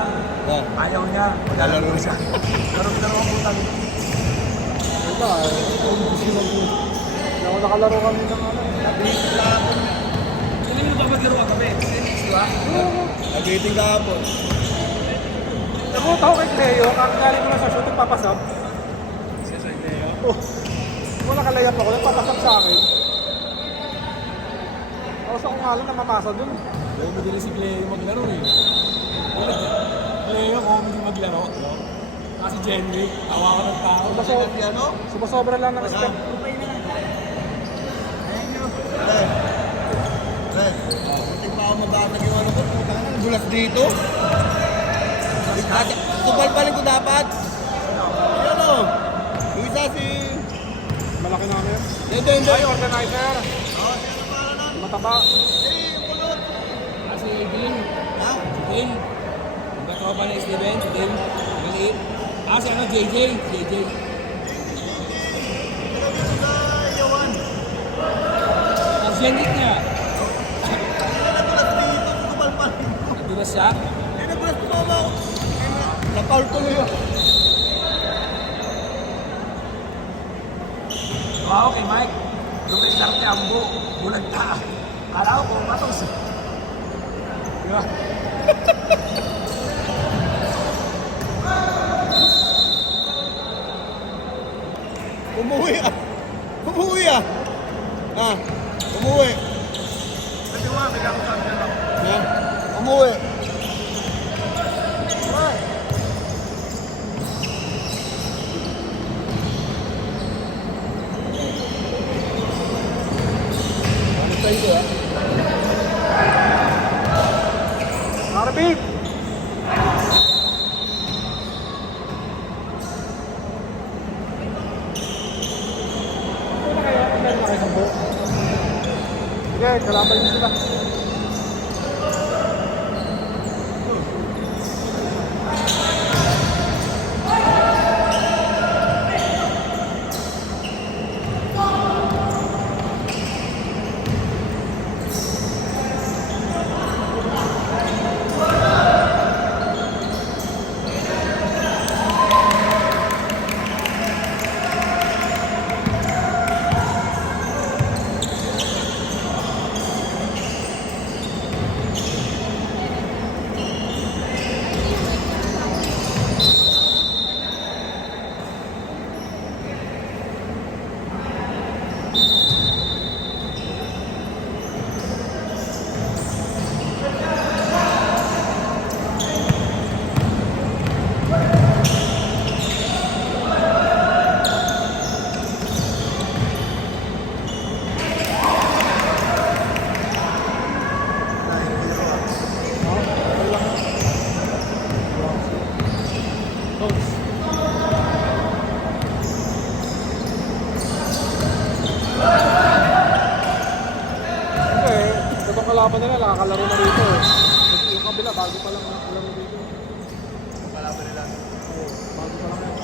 lang. Oh. Ayaw niya. Maglalaro siya. Laro-laro ang utang. Ito kung gusto mo. Hindi ako nakalaro kami ng ano. Hindi mo ba maglaro ka kami? Di ba? Nag-dating ka po. Nabuta ko kay Cleo, kakagaling ko na sa shoot, nagpapasap. Siya sa Leo. Oh, kung nakalayap ako, nagpapasap sa akin. Tapos ako nga lang namamasa dun. Huwag mo din si Cleo maglaro eh. Cleo, huwag mo din maglaro. Kasi Jenny, awa ko ng tao. Sumasobra lang ng step. Red, muntik pa ako mabatag yung ano ko. Putang na, nagulat dito. Supalpalin ko dapat. Ayan o. Yung isa si... Malaki na kami. Hindi. Ay, organizer. Oo, siya na para lang. Mataba. Yung kulot. Kasi Gil. Ha? Si Gil. Yung katropa na Steven, si Gil. Maliit. Si ano, JJ. Yawan. Ang siyendit niya. Nagulat dito, supalpalin ko. Nadulas siya. Nagulat ko mama ako. Napaul tuloy yun. Wow, kay Mike. Doon kay Sarte Ambo. Bulag ta. Kala ko kung matos. Diba? Umuwi ah. Umuwi. Pwede mo, may kakutan ka lang. Yan. Umuwi. Ano tayo ah? Arbit! Ano na kayo? Ano na kayo sa buo? Sige, kalaban niyo sila. Kalaban nila, nakakalaro na rito eh. Yung kabila, bago pa lang nakalaro dito. Kalaban nila. Oo, bago pa lang yan.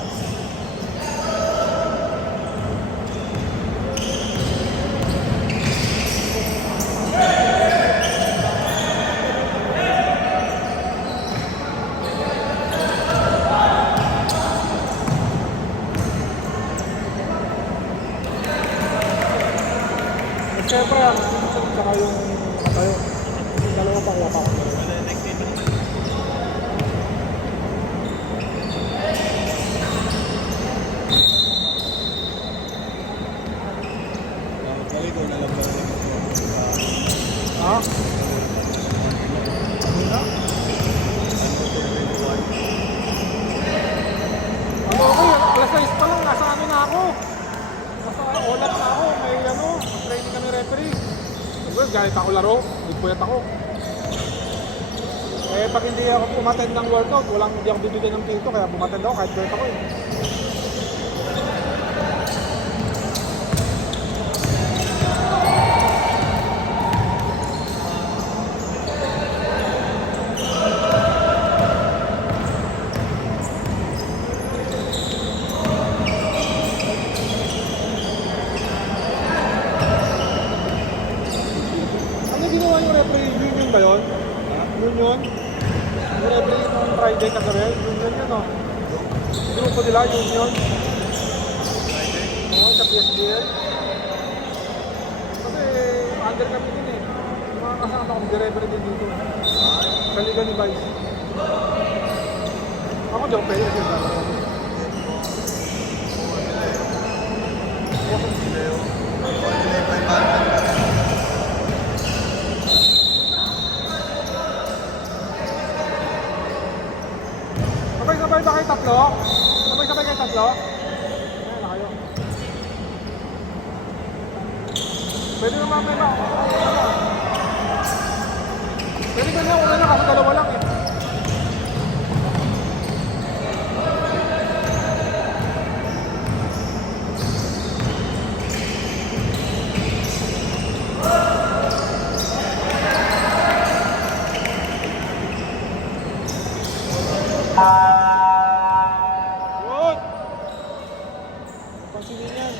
Siyempre, ang saka yung tayo. Dalawa pang wapak. Balik ko na lang ba? Ha? Ano okay, alas 6 pa lang, nasa ano na ako. Nasa olat na ako, may ano, training kami referee. Well, galit ako laro, nagpuyat ako. Eh, pag hindi ako pumattend ng workout, hindi ako bibigyan ng pinto, kaya pumattend ako kahit puyat ako eh. Ano ginawa yung referee? Union ba yun? Union? Yung referee nung Friday kagabi, union yun o. Grupo nila, union. Oo, sa PSBL. Kasi under kami din eh. Yung mga kasama ko, nag-referee din dito. Sa Liga ni Vice. Ako dyan, pwede kasi dito. Sabay-sabay ba kayo tatlo? Sabay-sabay kayo tatlo? Ayan na kayo. Pwede naman may pwede ka na, una na kasi dalawa lang eh. Good! Pansinin yan.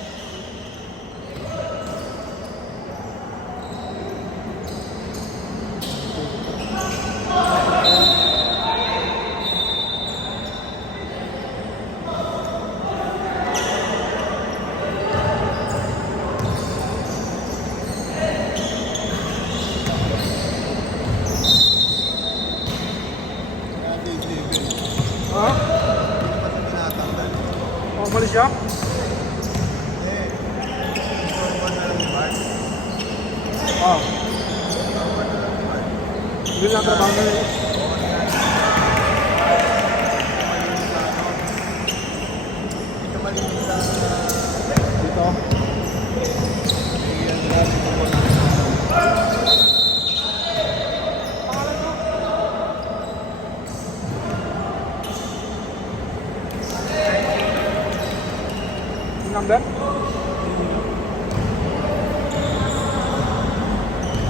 Ha? Oh, mali siya? Oh. Hindi lang trabaho na yun. Dito. Pangalan mo? Yung number?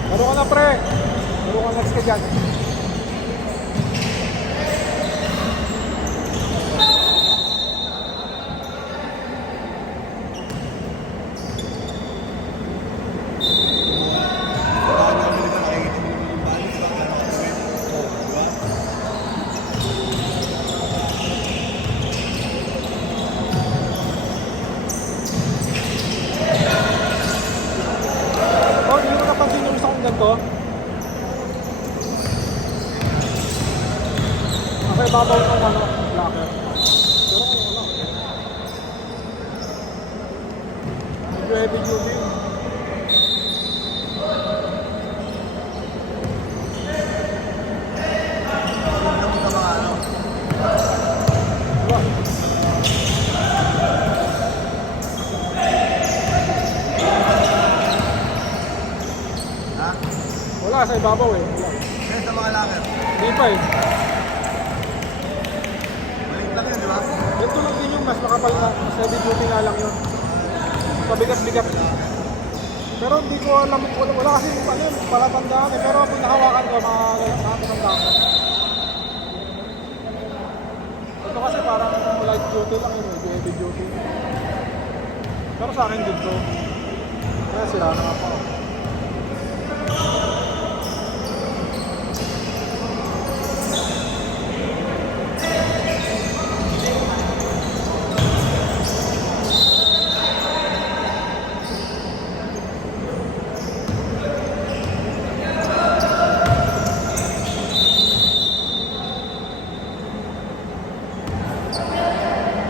Laro ka na pre. Laro ka next ka dyan. Oh, hindi mo napansin yung isa kong ganito? Okay, babaw ng ano, locker. Pero kung wala. Medyo heavy duty. Wala. Wala sa ibabaw eh. Wala. Yan sa mga locker. Hindi pa eh. Maliit lang yun, di ba? Ito lang din yung mas makapal na. Mas heavy duty nga lang yun. Pabigat-bigat. Pero hindi ko alam. Wala kasi ano yun. Palatandaan eh. Pero kung nakawakan ko, makakatandaan ko. Ito kasi parang light duty lang yun. Hindi heavy duty. Pero sa akin dito. Kaya sila na nga pa ako.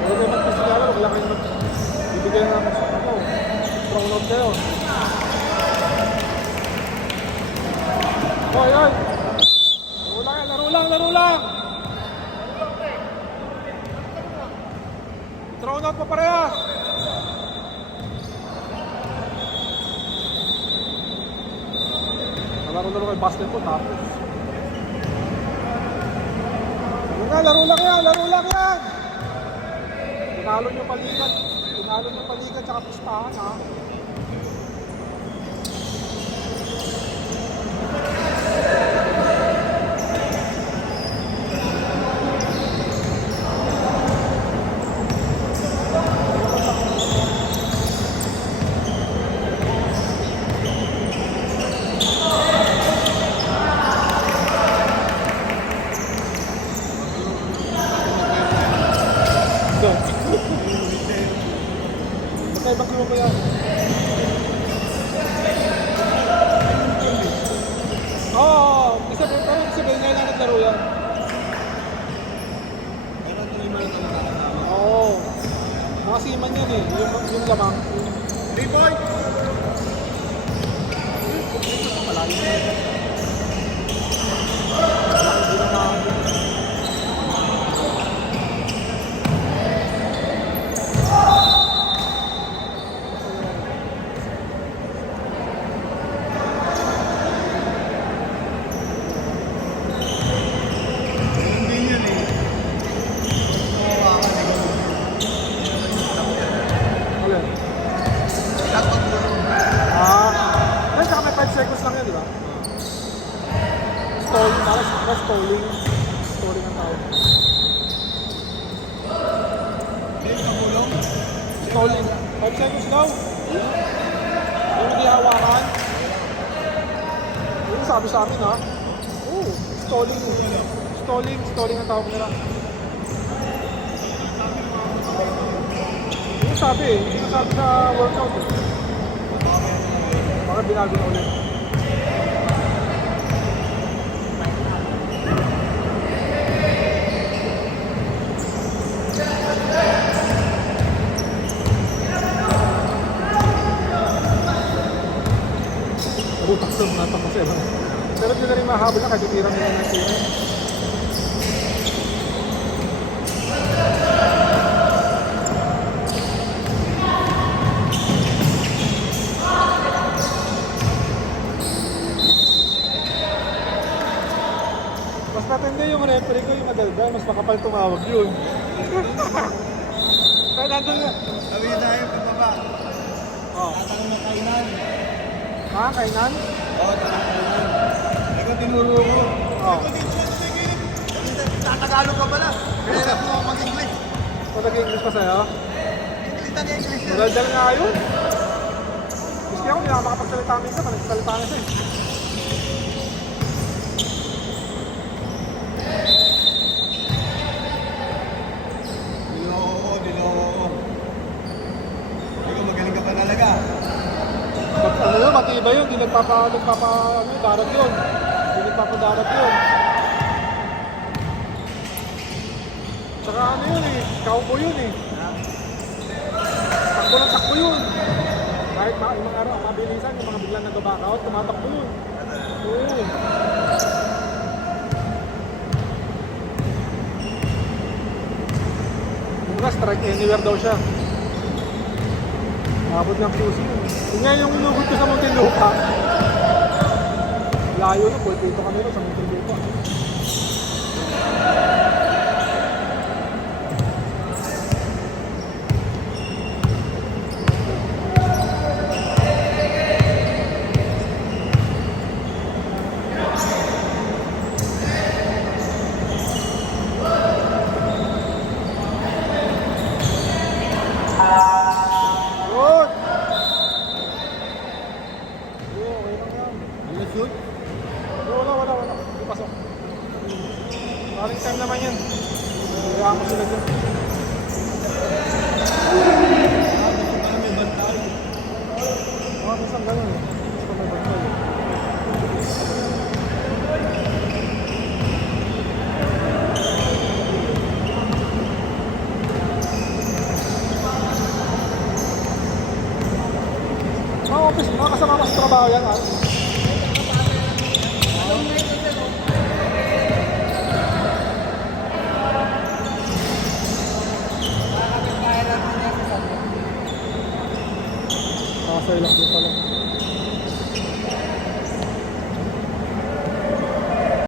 Huwag kayo magpisigara, huwag lang kayo bibigyan ng strong note kayo. Hoy, hoy! Laro lang yan, laro lang, laro lang! Strong note pa parehas! Laro-laro kayo basketball tapos. Laro lang yan, laro lang yan! Tinalo nyo palikat tsaka pustahan ha. laro yan. Pero tuloy mo lang ito nakakasama. Oo. Mga seaman yan eh. Yung lamang. 3 point! Malayo na yun. Hindi na makakabot. Hindi yan eh. Hawakan eh. Alin? Dapat gulong. Ay, saka may 5 seconds lang yan, di ba? Stalling, parang stalling. Stalling ang tawag. Hindi ka gulong. Stalling. 5 seconds daw. Yung hindi hawakan. Yung sabi sa amin ha. Oo, stalling. Stalling ang tawag nila. Yung sabi eh, hindi na sabi sa workout eh. Baka binago na ulit. Butak sa mga tapos eh. Pero hindi na rin mahabol na kasi tira nila ng tira. Mas matindi yung referee ko yung madalgal, mas makapal tumawag yun. Kaya nandun nga. Sabi niya tayo pababa. Oh. Tatanong na kainan. Ha? Kainan? Oo, tatanong kainan. Ikaw tinuro ko. Oh. Tatagalog ka pala. Kaya po ako mag-English. So, nag-English pa sa'yo? English na English. Madaldal nga yun. Gusto ako, hindi ako makapagsalita minsan, nagsalita na siya eh. Niloko. Ikaw magaling ka pa talaga. Ano yun, matibay yun, hindi darat yun. Hindi nagpapadarat yun. Tsaka ano yun eh, kaupo yun eh. Takbo ng takbo yun. Kahit yung mga araw, mabilisan, yung mga biglang nag-backout, tumatakbo yun. Oo. Yung nga, strike anywhere daw siya. Abot ng QC yun. Yun nga yung inugot ko sa Muntinlupa. Layo na, pulpito kami rin sa Muntinlupa. Good! Okay lang yan. Ano shoot? Wala. Hindi pasok. Maraming time naman yan. Kaya ako sila dyan. Parang may bantay. Minsan ganun eh. Gusto may bantay eh. Mga office, mga kasama ko sa trabaho yan.